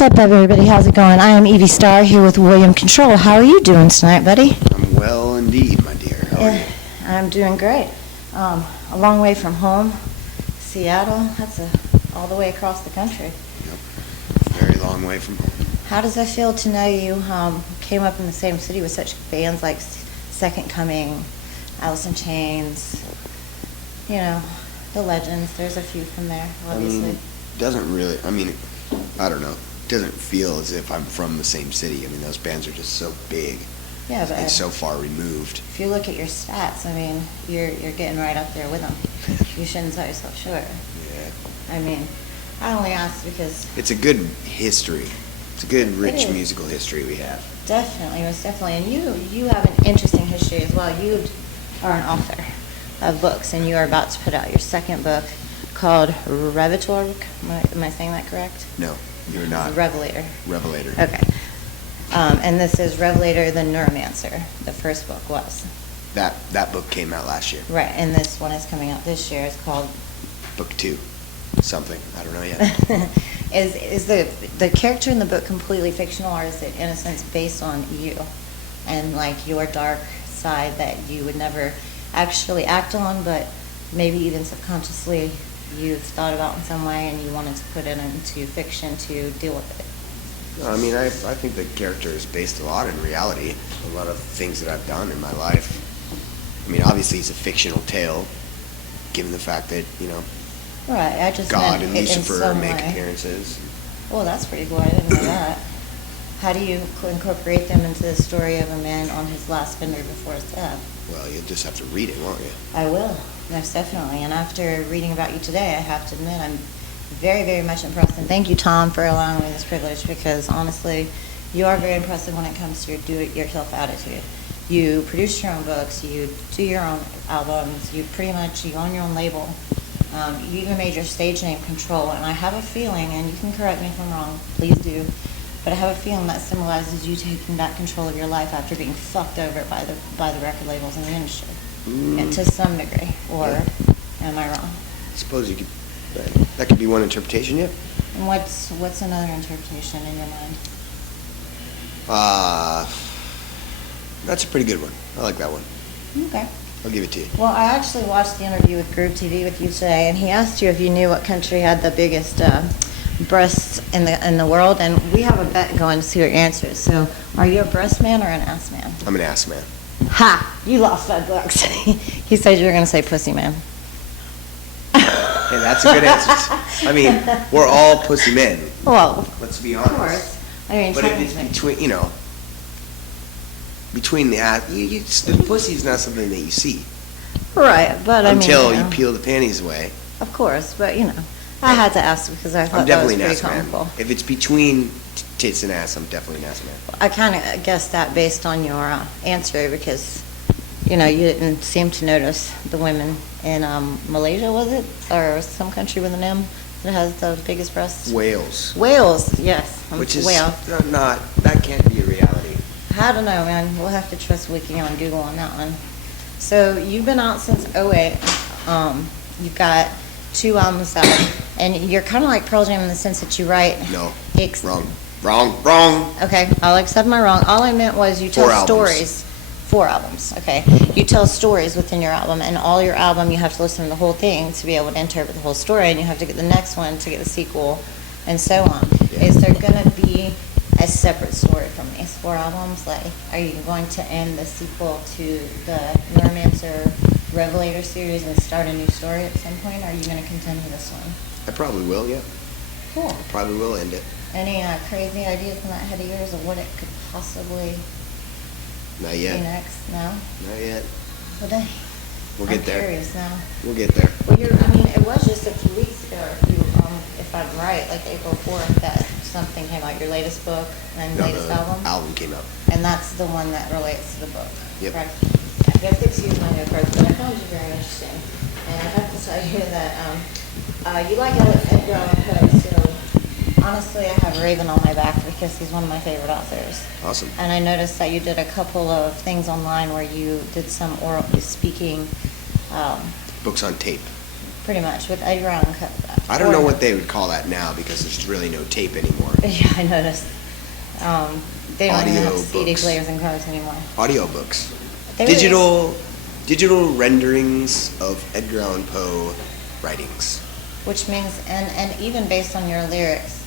What's up, everybody? How's it going? I am Evie Starr here with William Control. How are you doing tonight, buddy? I'm well indeed, my dear. How are you? I'm doing great. A long way from home, Seattle. That's all the way across the country. Yep. Very long way from home. How does that feel to know you came up in the same city with such bands like Second Coming, Alice in Chains, you know, the Legends? There's a few from there, obviously. I don't know. It doesn't feel as if I'm from the same city. I mean, those bands are just so big Yeah, but and so far removed. if you look at your stats, I mean, you're getting right up there with them. You shouldn't sell yourself short. Yeah. I mean, I only asked because It's a good history. It's a good, rich is. musical history we have. definitely, most definitely, and you have an interesting history as well. You are an author of books, and you are about to put out your second book called Revator. Am I saying that correct? No, you're not. Revelator. Revelator. Okay. And this is Revelator the Neuromancer. The first book was. That book came out last year. Right, and this one is coming out this year. It's called Book 2. Something. I don't know yet. Is the character in the book completely fictional, or is it in a sense based on you and like your dark side that you would never actually act on, but maybe even subconsciously you've thought about in some way and you wanted to put it into fiction to deal with it? I mean, I think the character is based a lot in reality. A lot of things that I've done in my life. I mean, obviously it's a fictional tale, given the fact that, Right, I just God meant and it in Lucifer some make way. appearances. Oh, that's pretty cool. I didn't know that. How do you incorporate them into the story of a man on his last bender before his death? Well, you'll just have to read it, won't you? I will, most definitely. And after reading about you today, I have to admit I'm very, very much impressed. And thank you, Tom, for allowing me this privilege, because honestly, you are very impressive when it comes to your do-it-yourself attitude. You produce your own books, you do your own albums, you own your own label. You even made your stage name Control, and I have a feeling, and you can correct me if I'm wrong, please do, but I have a feeling that symbolizes you taking back control of your life after being fucked over by the record labels in the industry, and to some degree, or am I wrong? I suppose you could. That could be one interpretation, yeah. And what's another interpretation in your mind? That's a pretty good one. I like that one. Okay. I'll give it to you. Well, I actually watched the interview with Groove TV with you today, and he asked you if you knew what country had the biggest breasts in the world, and we have a bet going to see what your answer is. So, are you a breast man or an ass man? I'm an ass man. Ha! You lost $5. He said you were going to say pussy man. Hey, that's a good answer. I mean, we're all pussy men. Well, Let's be of honest. course. I mean, But if it's between the ass, the pussy's not something that you see right, but until I mean, you peel the panties away. Of course, but I had to ask because I thought I'm that was definitely an pretty ass man. comical. If it's between tits and ass, I'm definitely an ass man. I kind of guessed that based on your answer because, you didn't seem to notice the women in Malaysia, was it? Or some country with an M that has the biggest breasts? Wales. Wales, yes. Which is Whale. that can't be a reality. I don't know, man. We'll have to trust Wiki on Google on that one. So you've been out since '08. You've got 2 albums out, and you're kind of like Pearl Jam in the sense that you write. No, Ex- wrong. Okay, I'll accept my wrong. All I meant was you tell 4 albums. stories. 4 albums, okay. You tell stories within your album, and all your album, you have to listen to the whole thing to be able to interpret the whole story, and you have to get the next one to get the sequel, and so on. Yeah. Is there going to be a separate story from these 4 albums? Like, are you going to end the sequel to the Neuromancer Revelator series and start a new story at some point, or are you going to continue this one? I probably will, yeah. Cool. I probably will end it. Any crazy ideas in that head of yours of what it could possibly Not be yet. next? No? Not yet. Well, dang. We'll I'm get there. curious now. We'll get there. Well, it was just a few weeks ago, if I'm right, like April 4th, that something came out, your latest book and No, latest the album? album came out. And that's the one that relates to the book, Yep. correct? You have to excuse my note cards, but I found you very interesting. And I have to tell you that you like Edgar Allan Poe, so honestly, I have Raven on my back because he's one of my favorite authors. Awesome. And I noticed that you did a couple of things online where you did some oral speaking. Books on tape. pretty much, with Eddie Brown. I don't know what they would call that now because there's really no tape anymore. Yeah, I noticed. They don't even have Audio CD books. players in cars anymore. Audiobooks. They really- Digital renderings of Edgar Allan Poe writings. Which means, and even based on your lyrics,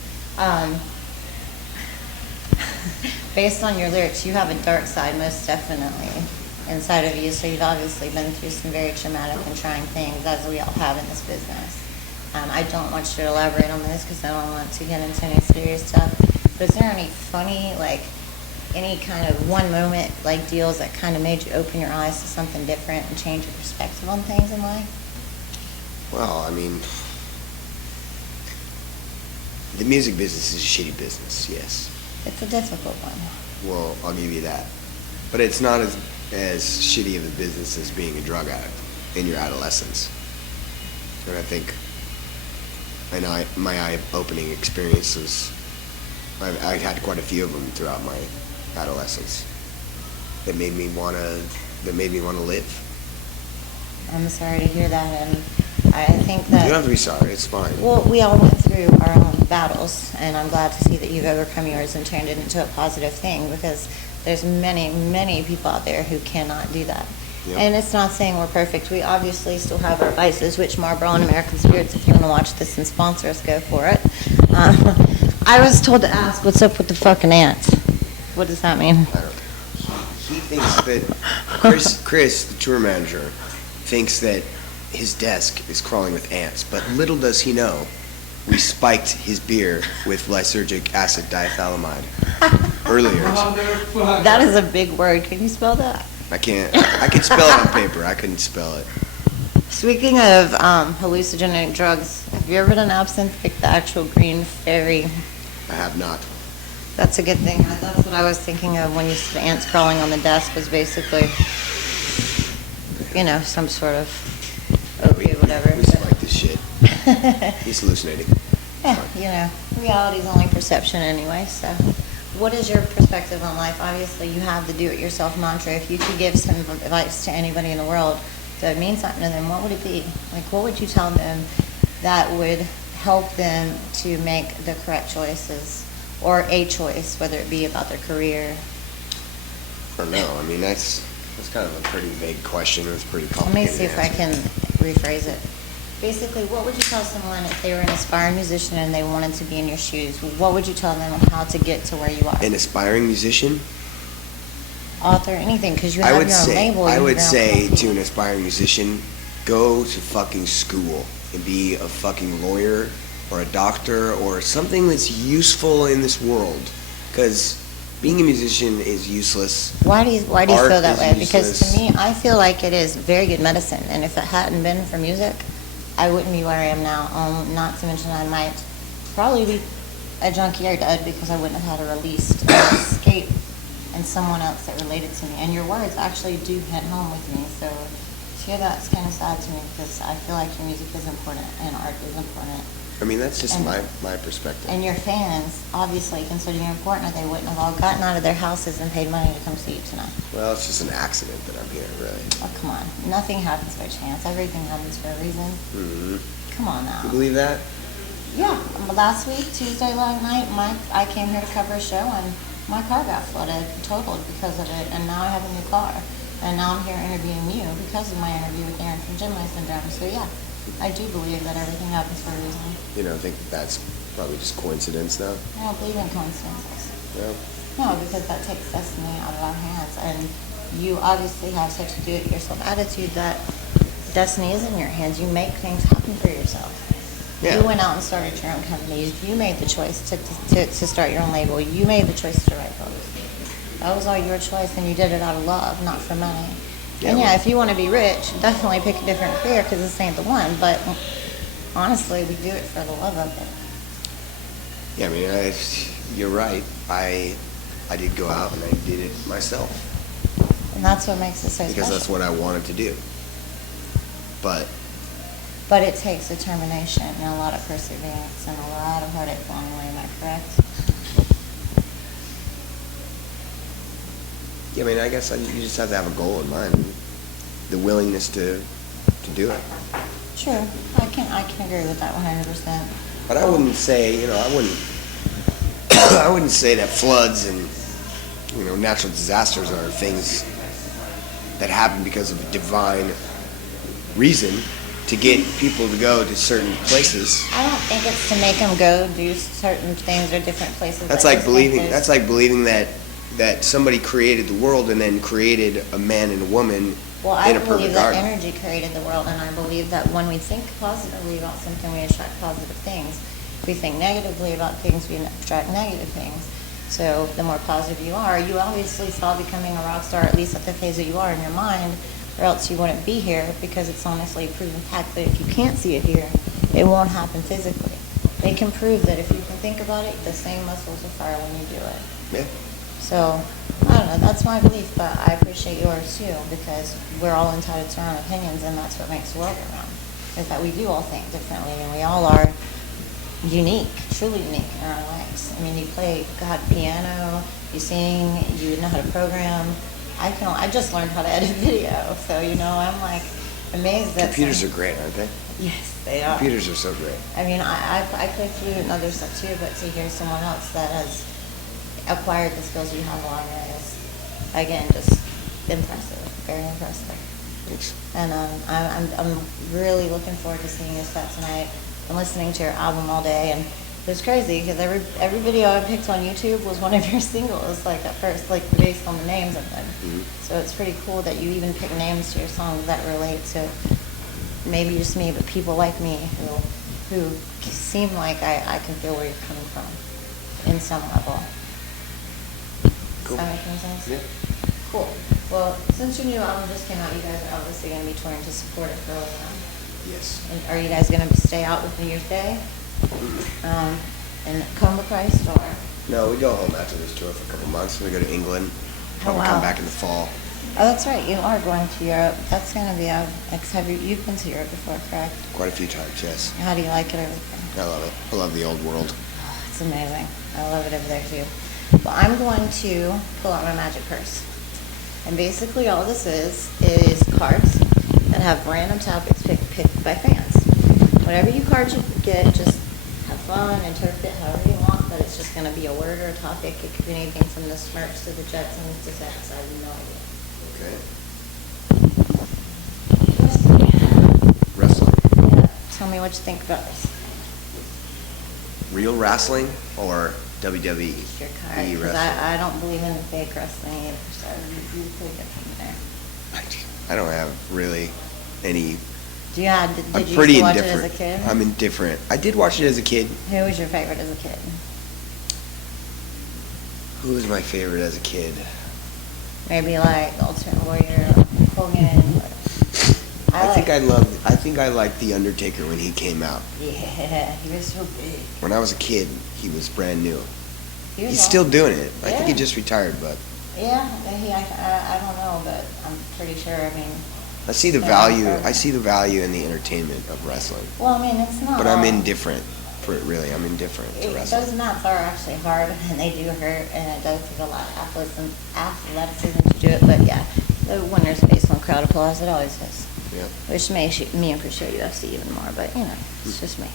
you have a dark side, most definitely, inside of you. So you've obviously been through some very traumatic and trying things, as we all have in this business. I don't want you to elaborate on this because I don't want to get into any serious stuff. But is there any funny, like, any kind of one moment, like, deals that kind of made you open your eyes to something different and change your perspective on things in life? Well, I mean, the music business is a shitty business, yes. It's a difficult one. Well, I'll give you that. But it's not as shitty of a business as being a drug addict in your adolescence. And I think my eye-opening experiences, I had quite a few of them throughout my adolescence that made me want to live. I'm sorry to hear that, and I think You that... don't have to be sorry, it's fine. Well, we all went through our own battles, and I'm glad to see that you've overcome yours and turned it into a positive thing, because there's many, many people out there who cannot do that. Yep. And it's not saying we're perfect. We obviously still have our vices, which Marlboro and American Spirits, if you want to watch this and sponsor us, go for it. I was told to ask, what's up with the fucking ants? What does that mean? I don't know. He thinks that Chris, the tour manager, thinks that his desk is crawling with ants, but little does he know, we spiked his beer with lysergic acid diethylamide earlier. That is a big word. Can you spell that? I can't. I can spell it on paper. I couldn't spell it. Speaking of hallucinogenic drugs, have you ever done absinthe, like the actual green fairy? I have not. That's a good thing. That's what I was thinking of when you said ants crawling on the desk was basically, some sort of opiate, whatever. We spiked this shit. He's hallucinating. Reality's only perception anyway, so. What is your perspective on life? Obviously, you have the do-it-yourself mantra. If you could give some advice to anybody in the world that means something to them, what would it be? Like, what would you tell them that would help them to make the correct choices, or a choice, whether it be about their career? I don't know. I mean, that's kind of a pretty vague question. It's pretty Let complicated. me see if I can rephrase it. Basically, what would you tell someone if they were an aspiring musician and they wanted to be in your shoes? What would you tell them how to get to where you are? An aspiring musician? Author, anything, because you have your own label. I would say to an aspiring musician, go to fucking school and be a fucking lawyer or a doctor or something that's useful in this world. Because being a musician is useless. Why do you Art feel that is way? Because useless. to me, I feel like it is very good medicine, and if it hadn't been for music, I wouldn't be where I am now. Not to mention I might probably be a junkie or dead because I wouldn't have had a release, an escape, and someone else that related to me. And your words actually do hit home with me. So to hear that's kind of sad to me because I feel like your music is important and art is important. I mean, that's just And- my perspective. And your fans obviously consider you important, or they wouldn't have all gotten out of their houses and paid money to come see you tonight. Well, it's just an accident that I'm here, really. Oh, come on. Nothing happens by chance. Everything happens for a reason. Mm-hmm. Come on now. You believe that? Yeah. Last week, Tuesday night, I came here to cover a show, and my car got flooded, totaled because of it, and now I have a new car. And now I'm here interviewing you because of my interview with Aaron from Gemini Syndrome. So yeah, I do believe that everything happens for a reason. You know, I think that's probably just coincidence, though. I don't believe in coincidences. Yeah. No, because that takes destiny out of our hands. And you obviously have such a do-it-yourself attitude that destiny is in your hands. You make things happen for yourself. Yeah. You went out and started your own companies. You made the choice to start your own label. You made the choice to write books. That was all your choice, and you did it out of love, not for money. Yeah, And yeah, well- if you want to be rich, definitely pick a different career because this ain't the one. But honestly, we do it for the love of it. Yeah, I mean, you're right. I did go out and I did it myself And that's what makes it so because special. that's what I wanted to do. But But it takes determination and a lot of perseverance and a lot of heartache along the way. Am I correct? yeah, I mean, I guess you just have to have a goal in mind, the willingness to do it. True. I can agree with that 100%. But I wouldn't say, I wouldn't say that floods and, natural disasters are things that happen because of a divine reason to get people to go to certain places. I don't think it's to make them go do certain things or different places. That's I like just think believing. there's- That's like believing that somebody created the world and then created a man and a woman Well, I in a believe perfect that garden. energy created the world, and I believe that when we think positively about something, we attract positive things. If we think negatively about things, we attract negative things. So the more positive you are, you obviously saw becoming a rock star, at least at the phase that you are in your mind, or else you wouldn't be here, because it's honestly a proven fact that if you can't see it here, it won't happen physically. They can prove that if you can think about it, the same muscles will fire when you do it. Yeah. So, I don't know, that's my belief, but I appreciate yours too, because we're all entitled to our own opinions, and that's what makes the world go round, is that we do all think differently, and we all are unique, truly unique in our own ways. I mean, you play God piano, you sing, you know how to program. I just learned how to edit video, so, I'm like amazed that Computers are great, aren't they? Yes, they are. Computers are so great. I mean, I play flute and other stuff too, but to hear someone else that has acquired the skills you have along the way is, again, just impressive, very impressive. Thanks. And I'm really looking forward to seeing your set tonight and listening to your album all day. And it was crazy because every video I picked on YouTube was one of your singles, like at first, like based on the names of them. Mhm. So it's pretty cool that you even pick names to your songs that relate to maybe just me, but people like me who seem like I can feel where you're coming from in some level. Cool. Does that make any sense? Yeah. Cool. Well, since your new album just came out, you guys are obviously going to be touring to support it for a while. Yes. And are you guys going to stay out with New Year's Day? And Coma Christ, or? No, we go home after this tour for a couple months. We go to England. Probably wow. come back in the fall. Oh, that's right. You are going to Europe. That's going to be you've been to Europe before, correct? Quite a few times, yes. How do you like it over there? I love it. I love the old world. Oh, it's amazing. I love it over there too. Well, I'm going to pull out my magic purse. And basically all this is cards that have random topics picked by fans. Whatever cards you get, just have fun, interpret it however you want, but it's just going to be a word or a topic. It could be anything from the Smurfs to the Jetsons to sex. I have no idea. Okay. Wrestling. Wrestling. Yeah. Tell me what you think about this. Real wrestling or WWE? It's your card. E 'Cause wrestling. I don't believe in the fake wrestling either, so you could get from there. I don't have really any. Did I'm you pretty used to watch indifferent. it as a kid? I'm indifferent. I did watch it as a kid. Who was your favorite as a kid? Who was my favorite as a kid? Maybe like the Ultimate Warrior, Hogan. I think I liked The Undertaker when he came out. Yeah, he was so big. When I was a kid, he was brand new. He was He's still awesome. doing it. I think he Yeah. just retired, but Yeah, I don't know, but I'm pretty sure. I mean, I see the Yeah, value. forever. I see the value in the entertainment of wrestling. well, I mean, it's not. But I'm all- indifferent. Really, I'm indifferent to wrestling. Those mats are actually hard, and they do hurt, and it does take a lot of athleticism to do it. But yeah, the winner's based on crowd applause. It always is. Yeah. Which makes me appreciate UFC even more, but it's just me.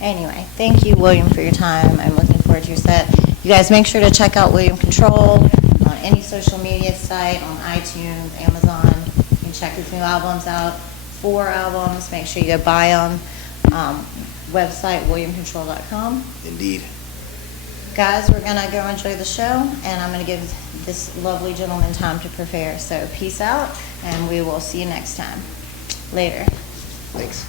Anyway, thank you, William, for your time. I'm looking forward to your set. You guys make sure to check out William Control on any social media site, on iTunes, Amazon. You can check his new albums out. 4 albums. Make sure you go buy them. Website, williamcontrol.com. Indeed. Guys, we're going to go enjoy the show, and I'm going to give this lovely gentleman time to prepare. So peace out, and we will see you next time. Later. Thanks.